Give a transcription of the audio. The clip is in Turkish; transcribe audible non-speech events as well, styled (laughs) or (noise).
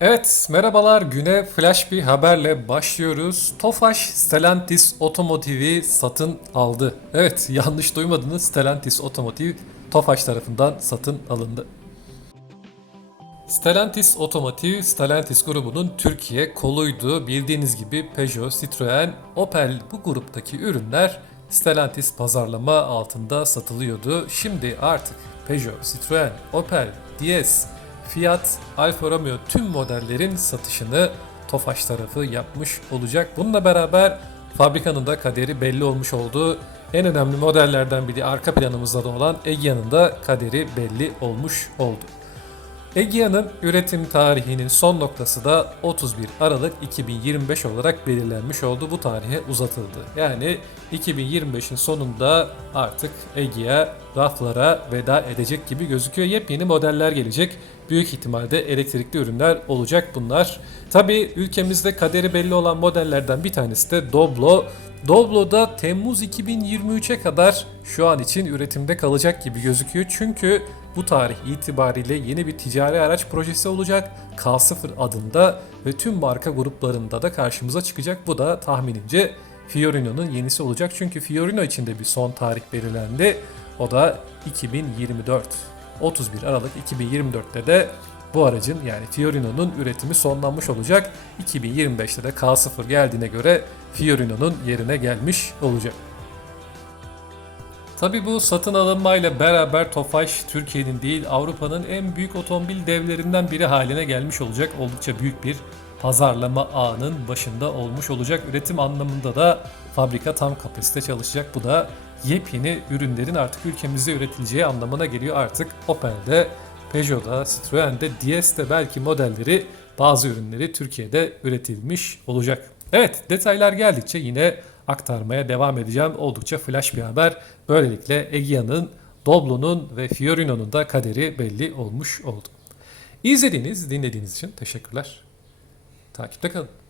Evet, merhabalar. Güne flash bir haberle başlıyoruz. Tofaş Stellantis Otomotiv'i satın aldı. Evet, (laughs) yanlış duymadınız. Stellantis Otomotiv Tofaş tarafından satın alındı. Stellantis Otomotiv, Stellantis grubunun Türkiye koluydu. Bildiğiniz gibi Peugeot, Citroen, Opel bu gruptaki ürünler Stellantis pazarlama altında satılıyordu. Şimdi artık Peugeot, Citroen, Opel, DS, Fiat, Alfa Romeo tüm modellerin satışını Tofaş tarafı yapmış olacak. Bununla beraber fabrikanın da kaderi belli olmuş oldu. En önemli modellerden biri arka planımızda da olan Egea'nın da kaderi belli olmuş oldu. Egea'nın üretim tarihinin son noktası da 31 Aralık 2025 olarak belirlenmiş oldu. Bu tarihe uzatıldı. Yani 2025'in sonunda artık Egea raflara veda edecek gibi gözüküyor. Yepyeni modeller gelecek. Büyük ihtimalle elektrikli ürünler olacak bunlar. Tabi ülkemizde kaderi belli olan modellerden bir tanesi de Doblo. Doblo'da Temmuz 2023'e kadar şu an için üretimde kalacak gibi gözüküyor. Çünkü bu tarih itibariyle yeni bir ticari araç projesi olacak. K0 adında ve tüm marka gruplarında da karşımıza çıkacak. Bu da tahminimce Fiorino'nun yenisi olacak. Çünkü Fiorino için de bir son tarih belirlendi. O da 2024. 31 Aralık 2024'te de bu aracın yani Fiorino'nun üretimi sonlanmış olacak. 2025'te de K0 geldiğine göre Fiorino'nun yerine gelmiş olacak. Tabi bu satın alınmayla beraber Tofaş Türkiye'nin değil Avrupa'nın en büyük otomobil devlerinden biri haline gelmiş olacak. Oldukça büyük bir pazarlama ağının başında olmuş olacak. Üretim anlamında da fabrika tam kapasite çalışacak. Bu da yepyeni ürünlerin artık ülkemizde üretileceği anlamına geliyor. Artık Opel'de, Peugeot'da, Citroen'de, DS'de belki modelleri bazı ürünleri Türkiye'de üretilmiş olacak. Evet detaylar geldikçe yine aktarmaya devam edeceğim. Oldukça flash bir haber. Böylelikle Egea'nın, Doblo'nun ve Fiorino'nun da kaderi belli olmuş oldu. İzlediğiniz, dinlediğiniz için teşekkürler. Takipte kalın.